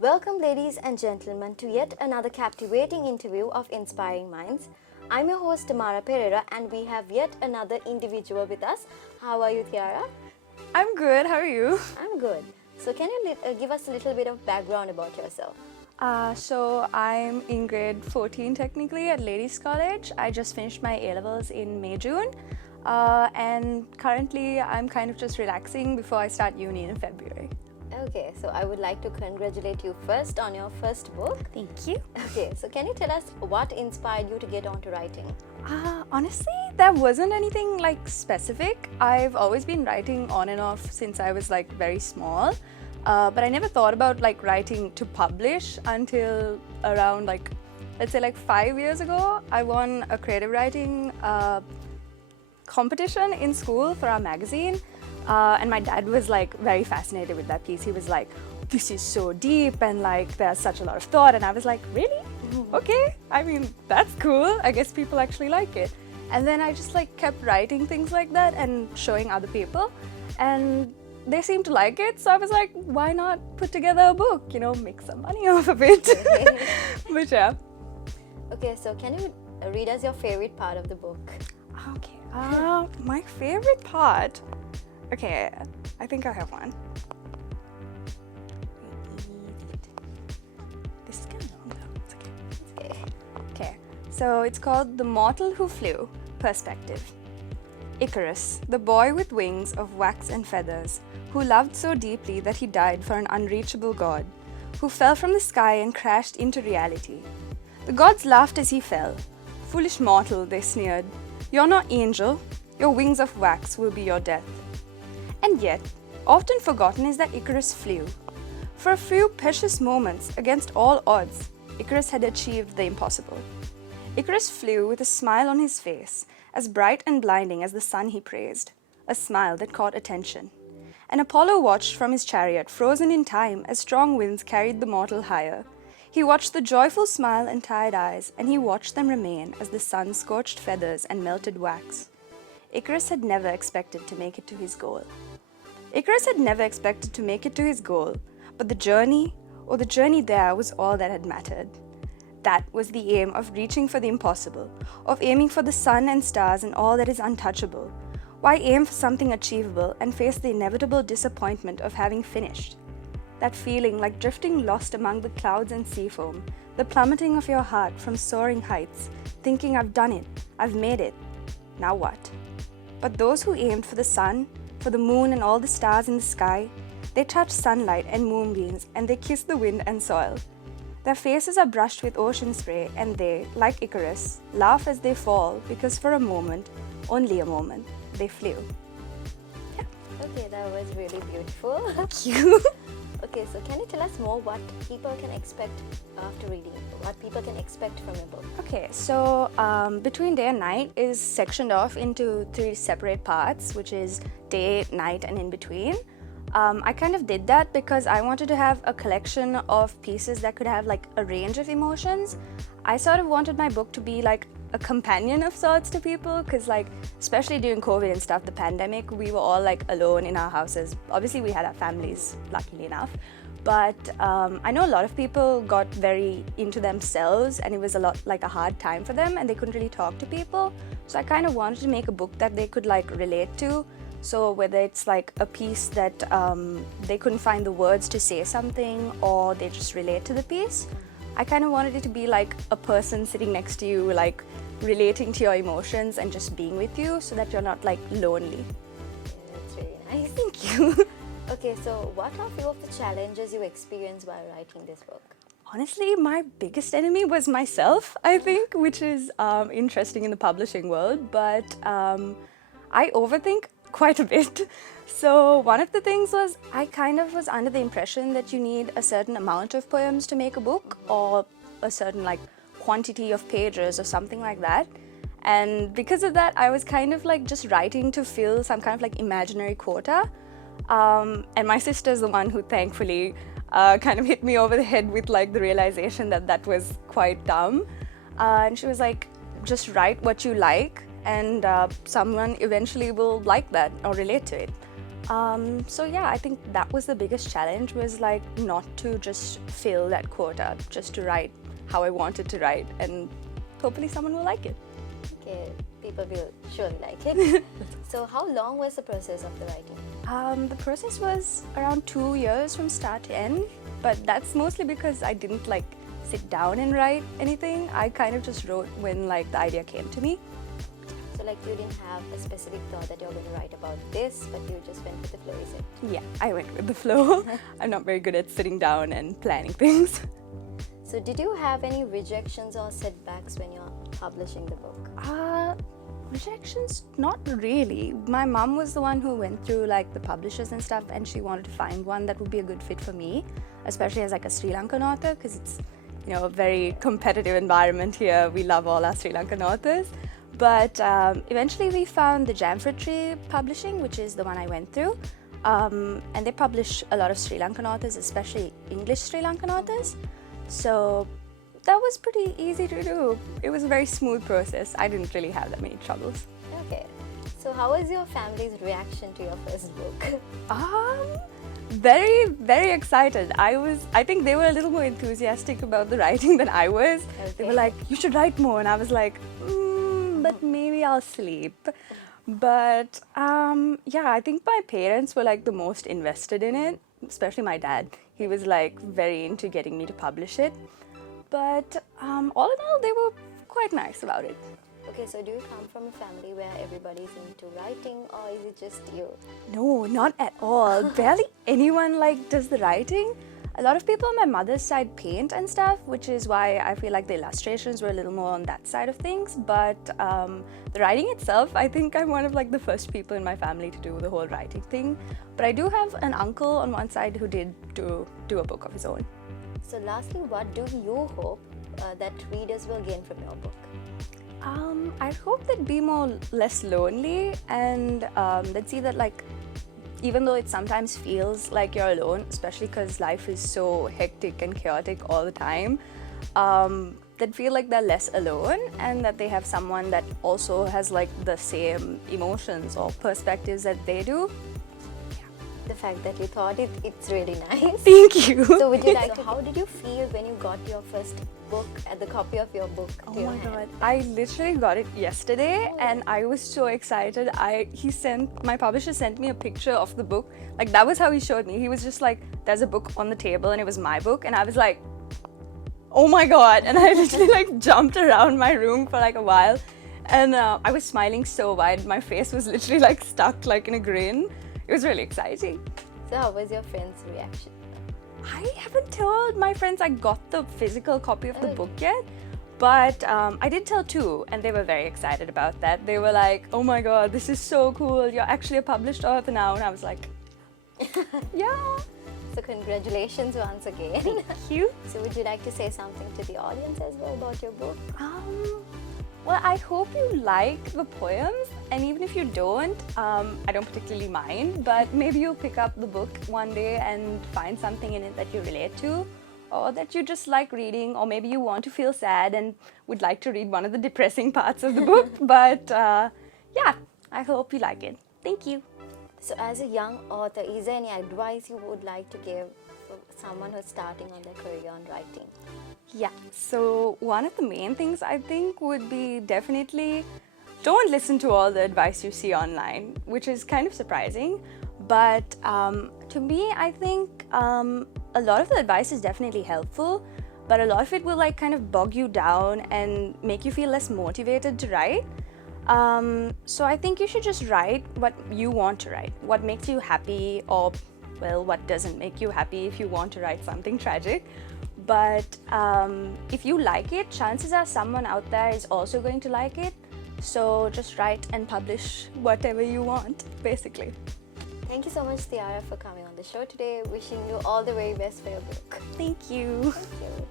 Welcome, ladies and gentlemen, to yet another captivating interview of Inspiring Minds. I'm your host, Tamara Perera, and we have yet another individual with us. How are you, Thiyara? I'm good. How are you? I'm good. So, can you give us a little bit of background about yourself? So I'm in grade 14 technically at Ladies College. I just finished my A-levels in May, June. And currently I'm kind of just relaxing before I start uni in February. Okay, so I would like to congratulate you first on your first book. Thank you. Okay, so can you tell us what inspired you to get onto writing? Honestly, there wasn't anything like specific. I've always been writing on and off since I was like very small. But I never thought about like writing to publish until around like, let's say like 5 years ago. I won a creative writing competition in school for our magazine. And my dad was like very fascinated with that piece. He was like, this is so deep and like there's such a lot of thought. And I was like, really? Okay. I mean, that's cool. I guess people actually like it. And then I just like kept writing things like that and showing other people. And they seemed to like it. So I was like, why not put together a book, you know, make some money off of it. But yeah. Okay, so can you read us your favorite part of the book? Okay. My favorite part. Okay, I think I have one. This is kind of long though. It's okay. Okay, so it's called The Mortal Who Flew, Perspective. Icarus, the boy with wings of wax and feathers, who loved so deeply that he died for an unreachable god, who fell from the sky and crashed into reality. The gods laughed as he fell. Foolish mortal, they sneered. You're not angel, your wings of wax will be your death. And yet, often forgotten is that Icarus flew. For a few precious moments, against all odds, Icarus had achieved the impossible. Icarus flew with a smile on his face, as bright and blinding as the sun he praised, a smile that caught attention. And Apollo watched from his chariot, frozen in time as strong winds carried the mortal higher. He watched the joyful smile and tired eyes, and he watched them remain as the sun scorched feathers and melted wax. Icarus had never expected to make it to his goal. Icarus had never expected to make it to his goal, but the journey there was all that had mattered. That was the aim of reaching for the impossible, of aiming for the sun and stars and all that is untouchable. Why aim for something achievable and face the inevitable disappointment of having finished? That feeling like drifting lost among the clouds and sea foam, the plummeting of your heart from soaring heights, thinking I've done it, I've made it. Now what? But those who aimed for the sun, for the moon and all the stars in the sky, they touch sunlight and moonbeams and they kiss the wind and soil. Their faces are brushed with ocean spray and they, like Icarus, laugh as they fall because for a moment, only a moment, they flew. Yeah. Okay, that was really beautiful. Thank you. Okay, so can you tell us more what people can expect after reading it? What people can expect from your book? Okay, so Between Day and Night is sectioned off into 3 separate parts, which is day, night, and in between. I kind of did that because I wanted to have a collection of pieces that could have like a range of emotions. I sort of wanted my book to be like a companion of sorts to people because like especially during COVID and stuff, the pandemic, we were all like alone in our houses. Obviously we had our families, luckily enough, but I know a lot of people got very into themselves and it was a lot like a hard time for them and they couldn't really talk to people. So I kind of wanted to make a book that they could like relate to. So whether it's like a piece that they couldn't find the words to say something or they just relate to the piece, I kind of wanted it to be like a person sitting next to you, like relating to your emotions and just being with you so that you're not like lonely. Yeah, that's really nice. Thank you. Okay, so what are a few of the challenges you experienced while writing this book? Honestly, my biggest enemy was myself, I think, which is interesting in the publishing world, but I overthink quite a bit. So one of the things was I kind of was under the impression that you need a certain amount of poems to make a book or a certain like quantity of pages or something like that. And because of that, I was kind of like just writing to fill some kind of like imaginary quota. And my sister's the one who thankfully kind of hit me over the head with like the realization that that was quite dumb. And she was like, just write what you like and someone eventually will like that or relate to it. So yeah, I think that was the biggest challenge, was like not to just fill that quota, just to write how I wanted to write, and hopefully someone will like it. Okay, people will surely like it. So how long was the process of the writing? The process was around 2 years from start to end, but that's mostly because I didn't like sit down and write anything. I kind of just wrote when like the idea came to me. So like you didn't have a specific thought that you're going to write about this, but you just went with the flow, is it? Yeah, I went with the flow. I'm not very good at sitting down and planning things. So did you have any rejections or setbacks when you're publishing the book? Rejections? Not really. My mom was the one who went through like the publishers and stuff, and she wanted to find one that would be a good fit for me, especially as like a Sri Lankan author, because it's, you know, a very competitive environment here. We love all our Sri Lankan authors. But eventually we found the Jamford Tree Publishing, which is the one I went through. And they publish a lot of Sri Lankan authors, especially English Sri Lankan authors. So that was pretty easy to do. It was a very smooth process. I didn't really have that many troubles. Okay. So how was your family's reaction to your first book? Very, very excited. I think they were a little more enthusiastic about the writing than I was. Okay. They were like, you should write more. And I was like, but maybe I'll sleep. But yeah, I think my parents were like the most invested in it, especially my dad. He was like very into getting me to publish it. But all in all, they were quite nice about it. Okay, so do you come from a family where everybody's into writing, or is it just you? No, not at all. Barely anyone like does the writing. A lot of people on my mother's side paint and stuff, which is why I feel like the illustrations were a little more on that side of things. But the writing itself, I think I'm one of like the first people in my family to do the whole writing thing. But I do have an uncle on one side who did do a book of his own. So lastly, what do you hope that readers will gain from your book? I hope they'd be less lonely, and they'd see that like, even though it sometimes feels like you're alone, especially because life is so hectic and chaotic all the time, they'd feel like they're less alone, and that they have someone that also has like the same emotions or perspectives that they do. The fact that you thought it's really nice. Thank you. So would you like to, how did you feel when you got your first book, the copy of your book to your hand? God, I literally got it yesterday and I was so excited. My publisher sent me a picture of the book. Like that was how he showed me. He was just like, there's a book on the table and it was my book, and I was like, oh my God. And I literally like jumped around my room for like a while, and I was smiling so wide. My face was literally like stuck like in a grin. It was really exciting. So how was your friend's reaction? I haven't told my friends I got the physical copy of the book yet, but I did tell two, and they were very excited about that. They were like, oh my God, this is so cool. You're actually a published author now. And I was like, yeah. So congratulations once again. Thank you. So would you like to say something to the audience as well about your book? Well, I hope you like the poems, and even if you don't, I don't particularly mind, but maybe you'll pick up the book one day and find something in it that you relate to, or that you just like reading, or maybe you want to feel sad and would like to read one of the depressing parts of the book. But yeah, I hope you like it. Thank you. So as a young author, is there any advice you would like to give for someone who's starting on their career on writing? Yeah, so one of the main things I think would be definitely don't listen to all the advice you see online, which is kind of surprising. But to me, I think a lot of the advice is definitely helpful, but a lot of it will like kind of bog you down and make you feel less motivated to write. So I think you should just write what you want to write, what makes you happy, or well, what doesn't make you happy if you want to write something tragic. But if you like it, chances are someone out there is also going to like it. So just write and publish whatever you want, basically. Thank you so much, Thiyara, for coming on the show today. Wishing you all the very best for your book. Thank you. Thank you.